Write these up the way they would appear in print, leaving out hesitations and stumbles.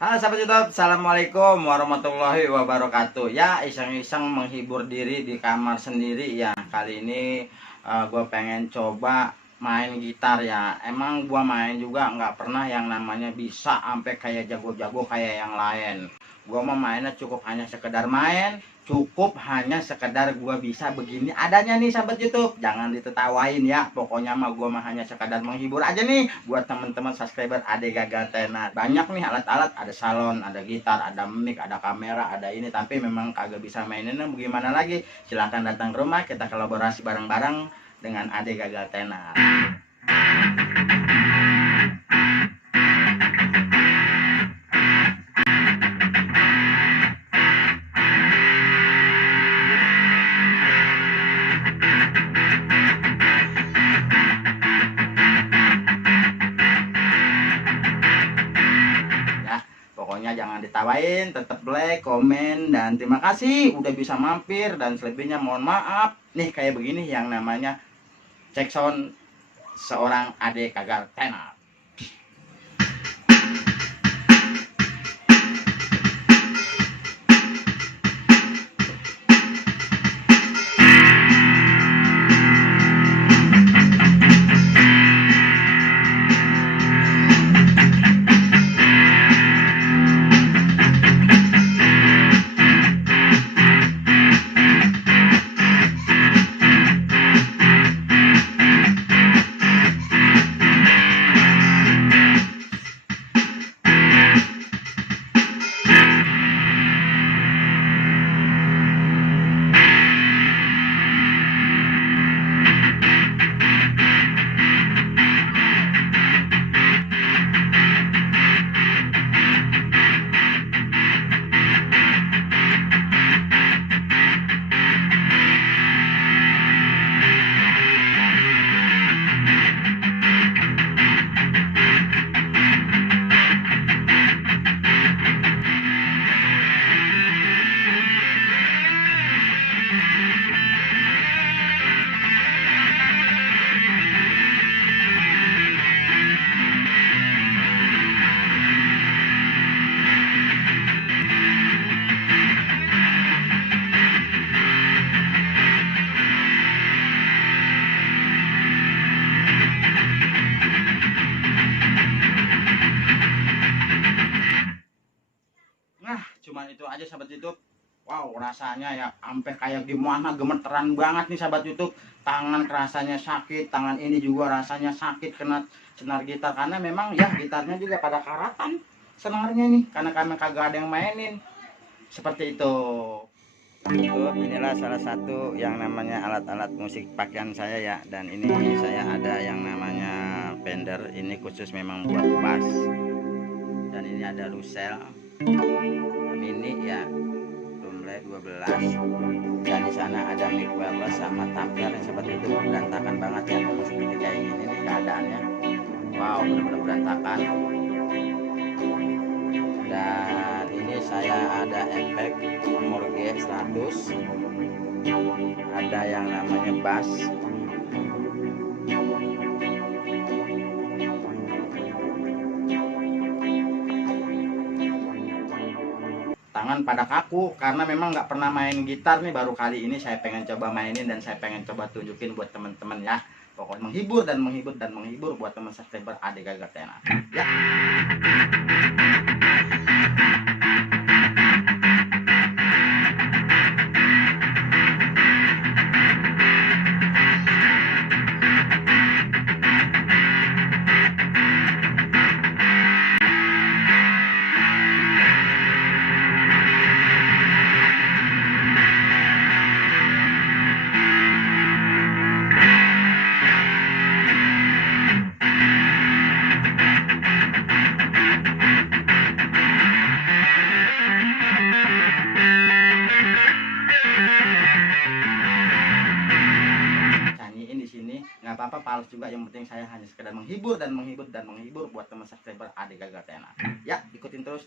Halo sahabat YouTube, Assalamualaikum warahmatullahi wabarakatuh. Ya, iseng-iseng menghibur diri di kamar sendiri ya. Kali ini gue pengen coba main gitar ya. Emang gue main juga nggak pernah yang namanya bisa sampai kayak jago-jago kayak yang lain. Gue mau mainnya cukup hanya sekedar main, cukup hanya sekedar gue bisa begini adanya nih sahabat YouTube. Jangan ditetawain ya, pokoknya mah gue mah hanya sekedar menghibur aja nih buat teman-teman subscriber Ade Gagal Tenar. Banyak nih alat-alat, ada salon, ada gitar, ada mic, ada kamera, ada ini, tapi memang kagak bisa maininnya. Bagaimana lagi, silahkan datang ke rumah, kita kolaborasi bareng-bareng dengan Ade Gagal Tenar. Pokoknya jangan ditawain, tetap like, komen, dan terima kasih udah bisa mampir. Dan selebihnya mohon maaf. Nih kayak begini yang namanya cek sound seorang Ade Gagal Tenar. Nah, cuman itu aja sahabat YouTube. Wow, rasanya ya sampai kayak gimana, gemeteran banget nih sahabat YouTube. Tangan rasanya sakit, tangan ini juga rasanya sakit kena senar gitar, karena memang ya gitarnya juga pada karatan senarnya nih, karena kami kagak ada yang mainin. Seperti itu. YouTube, inilah salah satu yang namanya alat-alat musik pakaian saya ya. Dan ini saya ada yang namanya Fender, ini khusus memang buat bass. Dan ini ada Lucel mini ya, Rumble 12. Dan di sana ada mic wireless sama tampil yang seperti itu. Berantakan banget ya seperti kayak gini nih keadaannya. Wow, benar-benar berantakan. Dan ini saya ada efek Morgue 100, ada yang namanya bass, tangan pada kaku karena memang nggak pernah main gitar nih, baru kali ini saya pengen coba mainin dan saya pengen coba tunjukin buat teman-teman ya. Pokoknya menghibur dan menghibur dan menghibur buat teman subscriber Ade Gagal Tenar ya. Nggak apa-apa pals juga, yang penting saya hanya sekedar menghibur dan menghibur dan menghibur buat teman subscriber Ade Gagal Tenar ya. Ikutin terus.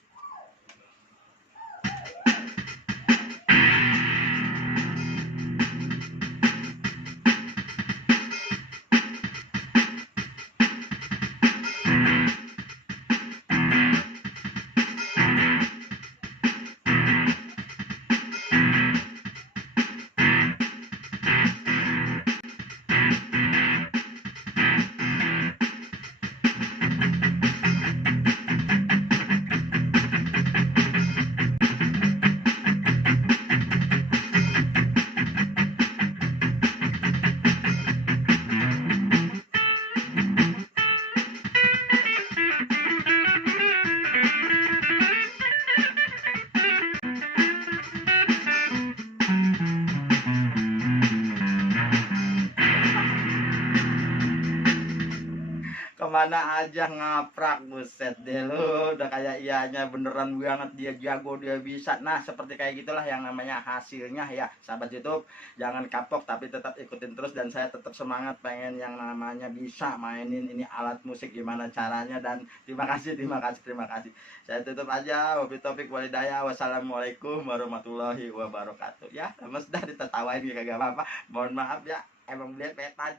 kemana aja ngaprak, buset deh lu, udah kayak ianya beneran banget, dia jago, dia bisa. Nah seperti kayak gitulah yang namanya hasilnya ya sahabat YouTube. Jangan kapok tapi tetap ikutin terus, dan saya tetap semangat pengen yang namanya bisa mainin ini alat musik gimana caranya. Dan terima kasih, terima kasih, terima kasih. Saya tutup aja, wabillahi taufiq walhidayah, wassalamualaikum warahmatullahi wabarakatuh. Ya mas dah ditetawain, kagak apa-apa, mohon maaf ya, emang lihat petan.